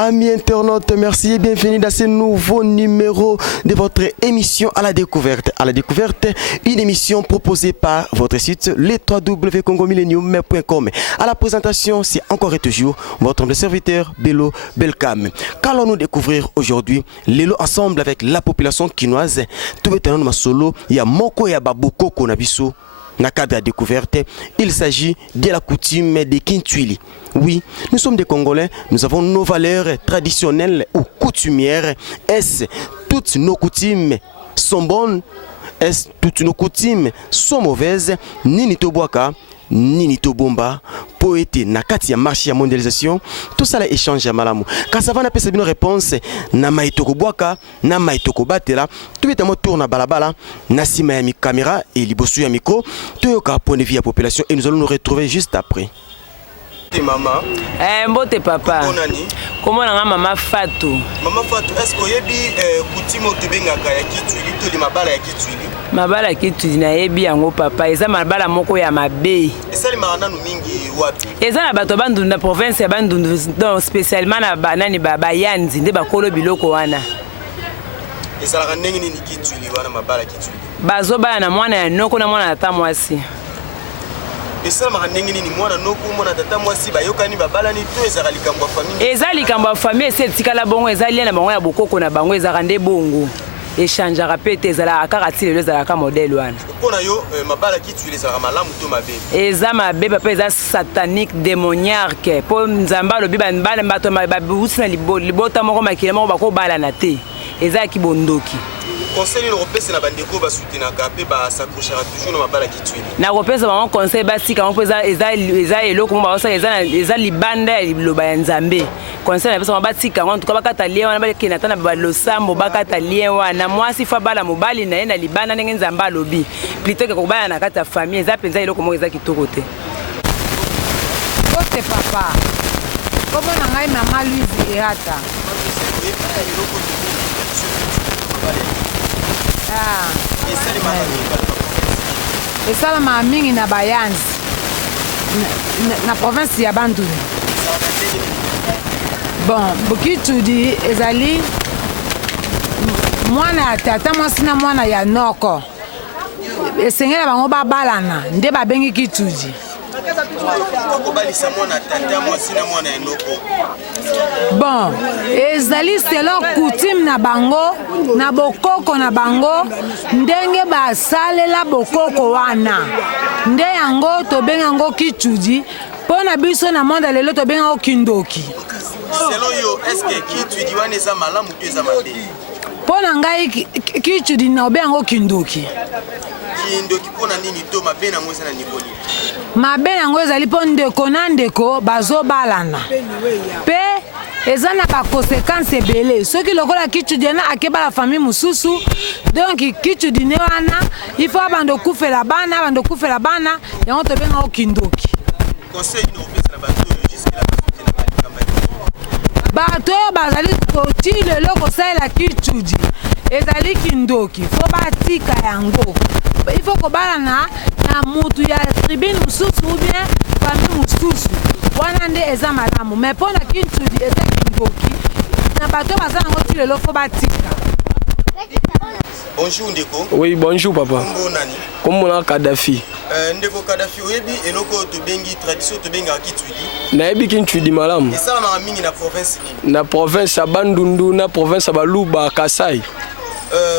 Amis internautes, merci et bienvenue dans ce nouveau numéro de votre émission à la découverte. À la découverte, une émission proposée par votre site le www.congomillenium.com. À la présentation, c'est encore et toujours votre humble serviteur Bello Belkam. Qu'allons-nous découvrir aujourd'hui? Lelo ensemble avec la population quinoise. Tout est un solo. Il y a Moko et Baboko Konabiso. Dans le cadre de la découverte, il s'agit de la coutume des Kintuili. Oui, nous sommes des Congolais, nous avons nos valeurs traditionnelles ou coutumières. Est-ce toutes nos coutumes sont bonnes? Est-ce toutes nos coutumes sont mauvaises? Nini Toboaka, Nini Tobomba, poète, nakati ya marché ya mondialisation, tout ça là échange à malamu. Quand ça va n'a pas une réponse, na maitoko boaka, na maitoko batela, tout est à mon tour na balabala, na sima ya mi caméra et libosu ya micro, tout est au point de vue à population et nous allons nous retrouver juste après. Maman. Mbote papa. Comment on a maman Fatou? Maman Fatou, est-ce que yebi kutimo tubengaka ya Kitwili to li mabala ya Kitwili? Mabala Kitwili na yebi yango papa, eza mabala moko ya mabe. Eza li marana no mingi wapi? Eza na bato bandu na province ya bandu donc spécialement na banani baba yanzi nde bakolo biloko wana. Eza la ndenge nini Kitwili wana mabala Kitwili? Bazo bana na mwana ya noko na mwana na tata mwasi. Eza makandengi nini mwana noko mwana tata mwasi bayokani babala ni to eza likambo ya famille. Eza likambo ya famille c'est tikala bongo eza lia na bango ya bokoko na bango eza rande bongo. Échange rapete eza la akati lelo eza la modèle wana. Pona yo mabala Kitwili eza malamu to mabe. Eza mabe papa eza satanique démoniaque. Po nzamba lo biba mbala mbato mabusi na libota moko makile moko bako bala na te. Eza kibondoki. Conseil européen na bandeko ba soutenir kapé ba s'accrochera toujours na mabala Kitwili. Na européen ba conseil basi ka mpo eza eloko mo ba eza libanda ya liloba ya Nzambe. Conseil na pesa ba tika en tout cas bakata lien wana ba kina tana ba losambo bakata lien wana mwasi fa bala mobali na ye na libanda ndenge Nzambe alobi. Plutôt que ko bala na kata famille eza penza eloko mo eza kitoko te. Ote papa. Komo na ngai mama Louise Erata. Esala ma mingi na bayanzi na province ya Bandundu. Bon, Bukitudi ezali mwana tata mwasi na mwana ya noko. Esengela bango babalana nde babengi Kitudi. Bon, ezali selon coutume na bango, na bokoko na bango, ndenge basalela bokoko wana. Nde yango tobenga yango Kitudi, pona biso na monde lelo tobenga yango kindoki. Selon yo, est-ce que Kitudi wana eza malamu to eza mabe? Pona ngai Kitudi na obenga yango kindoki. Kindoki pona nini to mabe na ngweza na niboli? Mabe nango ezali po ndeko na ndeko bazobalana. Pe eza na ba conséquences ebele. Soki lokola Kitudi na akeba la famille mususu, donc Kitudi ne wana, il faut abando kufela bana, yango tobenga okindoki. Conseil no pesa na bato jusqu'à la bato bazali koti lelo kosalela Kitudi. Ezali kindoki, faut batika yango. Il faut que balana na mutu ya tribune mususu ou bien famille mususu wana nde eza malamu mais pona Kitudi eza kindoki na bato baza nango ti lelo fo batika. Bonjour ndeko. Oui, bonjour papa. Kombo nani? Kombo na Kadhafi. Ndeko Kadhafi oyebi eloko to bengi tradition to benga Kitudi. Na yebi Kitudi malamu. Esala na mingi na province nini? Na province ya Bandundu na province ya Baluba Kasai.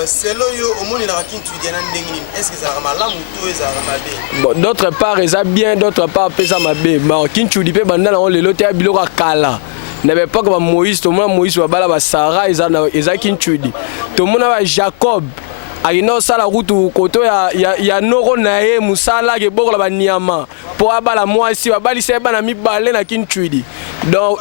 Selon yo omoni na Kitudi na ndenge nini? Est-ce que ça va malamu to eza mabe? Bon, d'autre part eza bien, d'autre part pesa mabe. Ma Kitudi pe banda na lelo te biloko kala. Na be pas comme Moïse, to mona Moïse wa bala ba Sarah eza Kitudi. To mona ba Jacob alino sala route koto ya noro na ye musala ke bokola ba niama po abala mwasi babali se bana mibale na Kitudi. Donc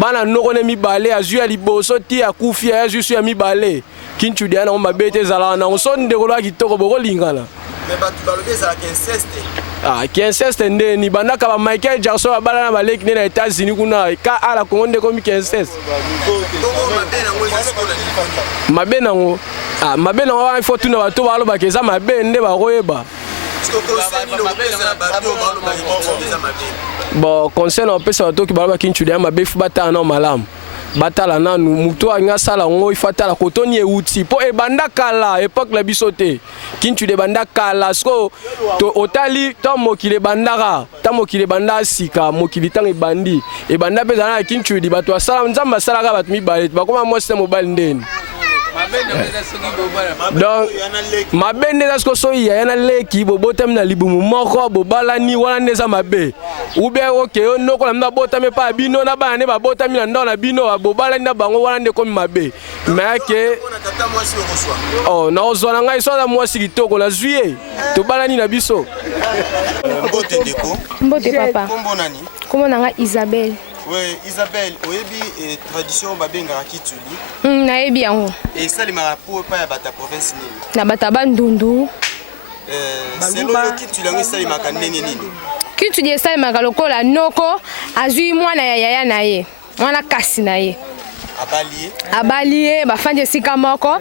bana noro ne mibale azu ya liboso ti akufi ya azu ya mibale. Kitudi ana mabete zala na osonde ko la kitoko boko lingala. Mais batu balobe za inceste. Ah, inceste nde ni bandaka ba Michael Jackson abala na baleki na États-Unis kuna ka ala Congo nde komi inceste. Mabe nango ah mabe nango il faut tuna bato baloba keza mabe nde ba koyeba. Bon, concernant pesa bato ki baloba Kitudi mabe fu bata na malamu. batala nanu mutu anga sala ngo ifatala kotoni euti po ebanda kala époque la bisote kintu de banda kala sko to otali to mokile bandaka ta mokile banda sika mokili tang ebandi ebanda peza na kintu di bato asala nzamba sala ka bato mibale bakoma mwasi mobile ndeni donc mabende est-ce que so ya na leki bobotam na libumu moko bobala ni wana neza mabe ube okay noko na botame pa bino na bana ne babotami na ndona bino bobala na bango wana nde komi mabe mais que oh na ozona ngai so na mwasi kitoko na juillet to bala ni na biso mbote ndeko mbote papa kombo nani kombo nanga Isabelle. Oui, Isabelle, oyebi tradition babenga kituli. Nayebi yango. Et ça les marapo pa ya bata province nini. Na bata bandundu. Selo yo kituli yango ça les makandenge nini. Kituli ça les makalokola noko azui mwana ya yaya na ye. Mwana kasi na ye. Abalié bafandi esika moko.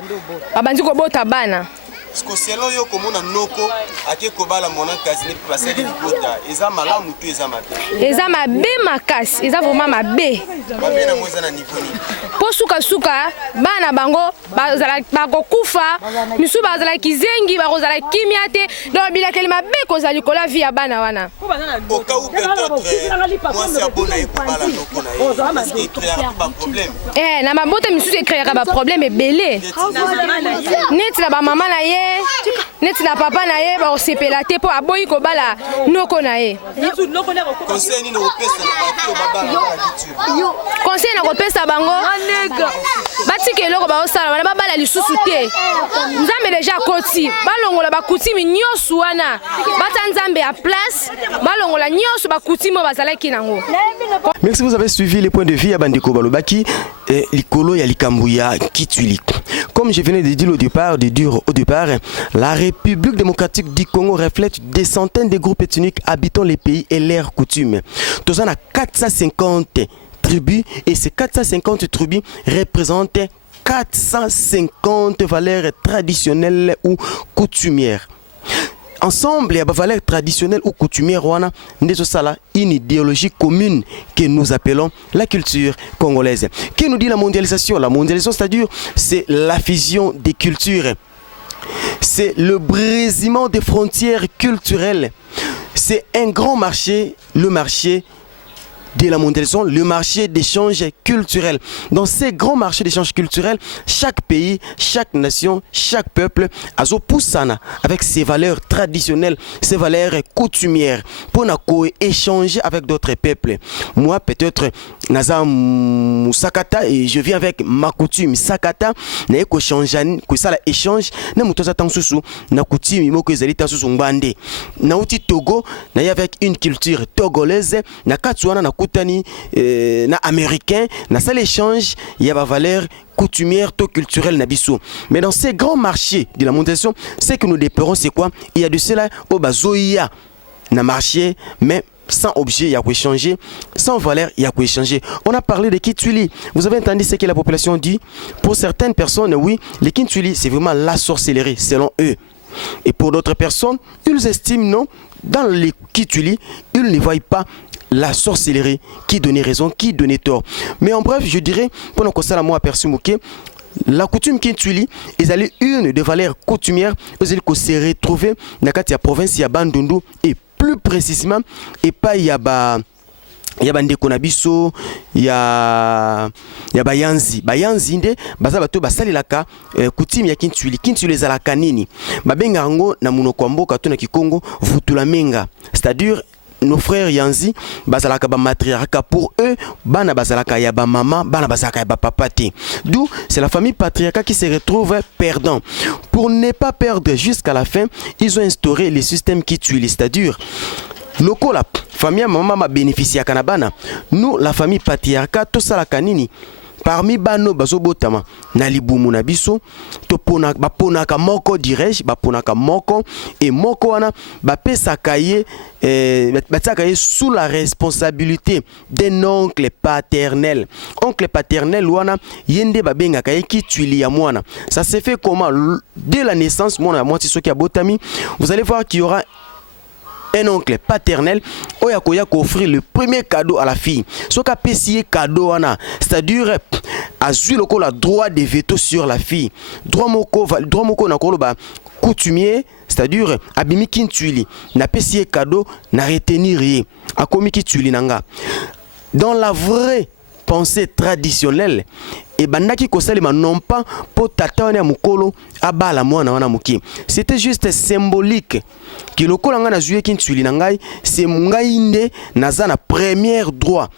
Babandi ko bota bana. Parce que selo yo komona noko ake kobala mona kasi ne pas sali bota. Eza malamu tu eza mabe. Eza mabe makasi, eza vraiment mabe. Mabe na moza na niveau ni. Po suka bana bango bazala bakokufa, misu bazala kizengi bakozala kimia te. Donc bila keli mabe kozali kola vie ya bana wana. Au cas où peut-être moi c'est abona e kobala noko na ye. Parce qu'il créera pas problème. Na mabote misu se créera ba problème ebele. Net la ba maman na ye net na papa na ye ba osepela te po aboyi ko bala noko na ye. Conseil ni no pesa na bato babala na kitulu. Conseil na ko pesa bango. Batike loko ba osala bana babala lisusu te. Nzambe déjà koti balongola ba kutimi nyosu wana. Bata nzambe à place balongola nyosu ba kutimo bazalaki nango. Merci, vous avez suivi les points de vue à Bandeko Balobaki et Likolo ya Likambuya Kituli. Comme je venais de dire au départ, la République démocratique du Congo reflète des centaines de groupes ethniques habitant les pays et leurs coutumes. Tous en a 450 tribus et ces 450 tribus représentent 450 valeurs traditionnelles ou coutumières. Ensemble, il y a des valeurs traditionnelles ou coutumières, une idéologie commune que nous appelons la culture congolaise. Qui nous dit la mondialisation? La mondialisation, c'est-à-dire, c'est la fusion des cultures. C'est le brisement des frontières culturelles. C'est un grand marché, le marché de la mondialisation, le marché d'échange culturel. Dans ces grands marchés d'échange culturel, chaque pays, chaque nation, chaque peuple a poussana avec ses valeurs traditionnelles, ses valeurs coutumières pour échanger avec d'autres peuples. Moi, peut-être, Nazam Sakata, et je viens avec ma coutume Sakata, n'a que changer, que ça l'échange, n'a mutosa tansusu, na coutume, mo que zalita susu mbande. Na uti Togo, n'a avec une culture togolaise, na katsuana na na américain, na ça l'échange, il y a ma valeur coutumière, culturelle, nabiso. Mais dans ces grands marchés de la mondialisation, ce que nous déplorons, c'est quoi? Il y a de cela au bazoïa, na marché, mais sans objet, il y a quoi échanger, sans valeur, il y a quoi échanger. On a parlé de Kituli. Vous avez entendu ce que la population dit? Pour certaines personnes, oui, les Kituli, c'est vraiment la sorcellerie, selon eux. Et pour d'autres personnes, ils estiment, non, dans les Kituli, ils ne voient pas la sorcellerie qui donnait raison, qui donnait tort. Mais en bref, je dirais, pendant que ça, moi, aperçu Mouké, la coutume Kituli, ils allaient une de valeurs coutumières, ils allaient se retrouver dans la province, il y a Bandundu, et plus précisément, et pas il y a Ndeko Nabiso, il y a Bayanzi. Bayanzi nde baza bato basali laka coutume ya Kituli. Kituli za la kanini. Babenga ngo na munoko mboka to na Kikongo vutulamenga. C'est-à-dire nos frères Yanzi bazalaka ba matriarcat pour eux, bana bazalaka ya ba maman, bana bazalaka ya ba papa te. D'où c'est la famille patriarcat qui se retrouve perdant. Pour ne pas perdre jusqu'à la fin, ils ont instauré le système Kituli, c'est-à-dire loko la famille maman ma bénéficié à kanabana. Nous la famille patriarcat tout ça la kanini. Parmi bano bazobotama na libumu na biso to baponaka moko dirais baponaka moko et moko wana bapesaka ye batsaka ye sous la responsabilité d'un oncle paternel. Oncle paternel wana yende babengaka ye Kituli ya mwana. Ça se fait comment? Dès la naissance mwana mwati soki abotami, vous allez voir qu'il y aura un oncle paternel oya ko offrir le premier cadeau à la fille. Soka pesier cadeau wana, c'est-à-dire azui loko la droit de veto sur la fille. Droit moko na koloba coutumier, c'est-à-dire abimi kintuili na pesier cadeau na retenir rien. Akomi kintuili nanga. Dans la vraie pensée traditionnelle, et bandaki kosalema non pas pour tata wana mukolo abala mwana wana muki. C'était juste symbolique que le kolanga na juye kintuili nangai, c'est ngai nde naza na premier droit.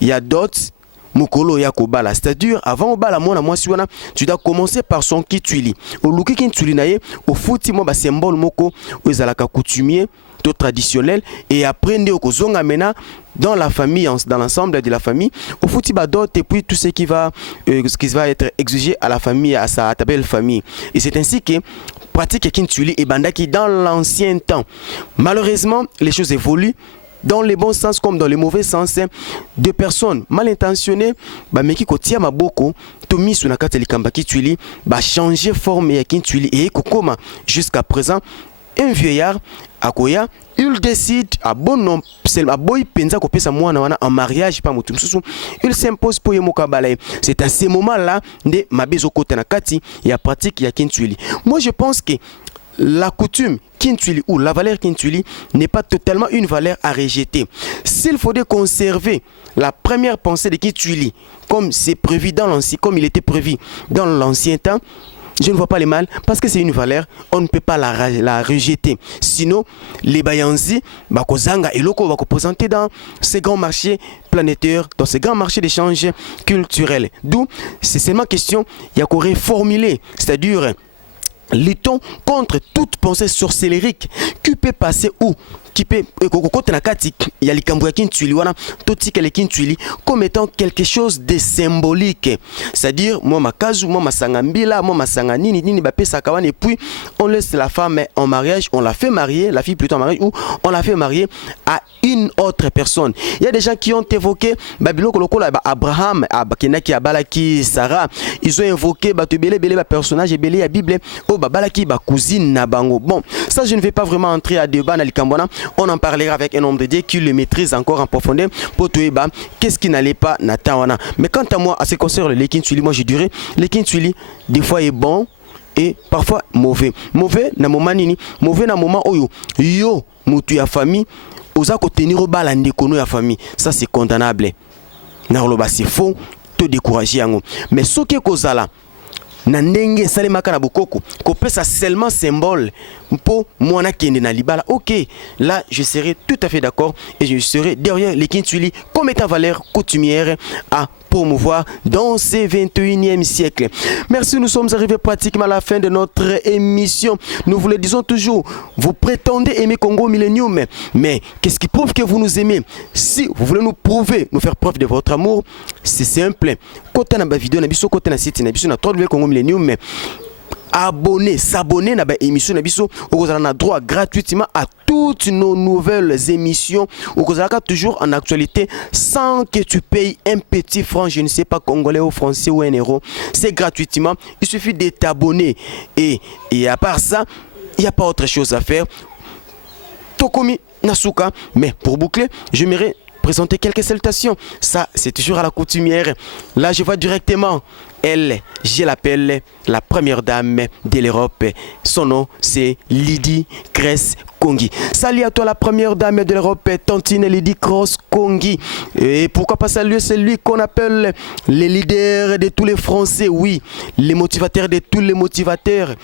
Il y a d'autres mukolo ya kobala, c'est-à-dire avant obala mwana mwasi wana, tu dois commencer par son kintuili. Oluki kintuili naye au futi mo ba symbole moko ezalaka coutumier to traditionnel, et après nde okozonga mena dans la famille, dans l'ensemble de la famille, au fouti badot et puis tout ce qui va être exigé à la famille, à sa belle famille. Et c'est ainsi que pratique kintuili et bandaki dans l'ancien temps. Malheureusement, les choses évoluent dans les bons sens comme dans les mauvais sens. Deux personnes mal intentionnées, meki kotia maboko, tomi sur la carte likamba kintuili, changer forme ya kintuili et kokoma jusqu'à présent. Un vieillard akoya, il décide à bon nom, à boy penza ko pesa mwana wana en mariage pas mutu mususu, il s'impose pour yemoka balaye. C'est à ce moment-là de mabezo kota na kati ya pratique ya kintuili. Moi je pense que la coutume kintuili ou la valeur kintuili n'est pas totalement une valeur à rejeter. S'il faudrait conserver la première pensée de kintuili comme c'est prévu dans l'ancien, comme il était prévu dans l'ancien temps, je ne vois pas les mal parce que c'est une valeur, on ne peut pas la rejeter. Sinon, les bayanzi, bakozanga et loko va présenter dans ces grands marchés planétaires, dans ces grands marchés d'échange culturels. D'où, c'est seulement question, il y a qu'à reformuler, c'est-à-dire, luttons contre toute pensée sorcellérique qui peut passer où qui peut il y a les kintuili wana toti kele kintuili comme étant quelque chose de symbolique, c'est-à-dire moi makazu moi masangambila moi masanga nini bapesa kawana, et puis on laisse la femme en mariage, on la fait marier, la fille plutôt en mariage, ou on la fait marier à une autre personne. Il y a des gens qui ont évoqué babiloko lokola Abraham, Kenaki, Abalaki, Sarah, ils ont invoqué batubele bele personnage belé ya Bible o babalaki ba cousine na bango. Bon, ça je ne vais pas vraiment entrer à débat na likambona. On en parlera avec un homme de Dieu qui le maîtrise encore en profondeur pour tout ébat. Qu'est-ce qui n'allait pas Natawana. Mais quant à moi, à ce qui concerne le kintuili, moi je dirais le kintuili des fois est bon et parfois mauvais. Mauvais na moment nini, mauvais na moment oyo yo mutu ya famille oza ko tenir au bal ndeko ya famille. Ça c'est condamnable. Na loba c'est faux, te décourager yango. Mais ce qui kozala na ndenge salemaka na bokoko kopesa seulement symbole pour mwana kende na libala, ok, là je serai tout à fait d'accord et je serai derrière les kintuili comme étant valeur coutumière à promouvoir dans ce 21e siècle. Merci, nous sommes arrivés pratiquement à la fin de notre émission. Nous vous le disons toujours, vous prétendez aimer Congo Millennium, mais qu'est-ce qui prouve que vous nous aimez? Si vous voulez nous prouver, nous faire preuve de votre amour, c'est simple. Côté na ba vidéo na biso, côté na site na biso na Congo Millennium, mais abonner, s'abonner à l'émission Nabiso, vous avez droit gratuitement à toutes nos nouvelles émissions. Vous avez toujours en actualité sans que tu payes un petit franc, je ne sais pas, congolais ou français ou un euro. C'est gratuitement. Il suffit de t'abonner. Et à part ça, il n'y a pas autre chose à faire. Tokomi Nasuka. Mais pour boucler, j'aimerais présenter quelques salutations. Ça, c'est toujours à la coutumière. Là, je vois directement. Elle, je l'appelle la première dame de l'Europe. Son nom, c'est Lydie Cress Kongi. Salut à toi, la première dame de l'Europe, Tantine Lydie Cress Kongi. Et pourquoi pas saluer celui qu'on appelle les leaders de tous les Français, oui, les motivateurs de tous les motivateurs.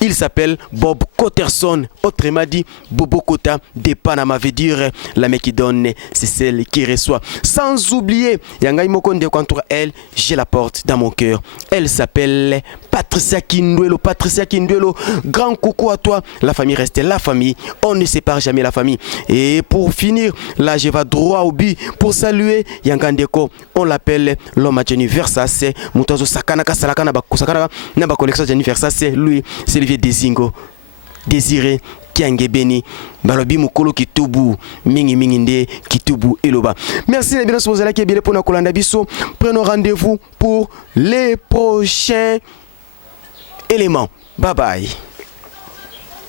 Il s'appelle Bob Cotterson, autrement dit Bobo Kota de Panama, veut dire la mec qui donne, c'est celle qui reçoit. Sans oublier, Yangai Mokonde contre elle, je la porte dans mon cœur. Elle s'appelle Patricia Kinduelo. Patricia Kinduelo, grand coucou à toi. La famille reste la famille, on ne sépare jamais la famille. Et pour finir, là je vais droit au but pour saluer Yangandeko. On l'appelle l'homme à Jenny Versace. Moutazo Sakanaka Salakana Bakusakana, Naba collection Jenny Versace, lui, c'est le Desingo, Désiré, Kiange Beni, Balobi Mukolo Kitubu, Mingi Minginde, Kitubu Eloba. Merci les bien là qui est bien pour nous Kolanda Bisso. Prenons rendez-vous pour les prochains éléments. Bye bye.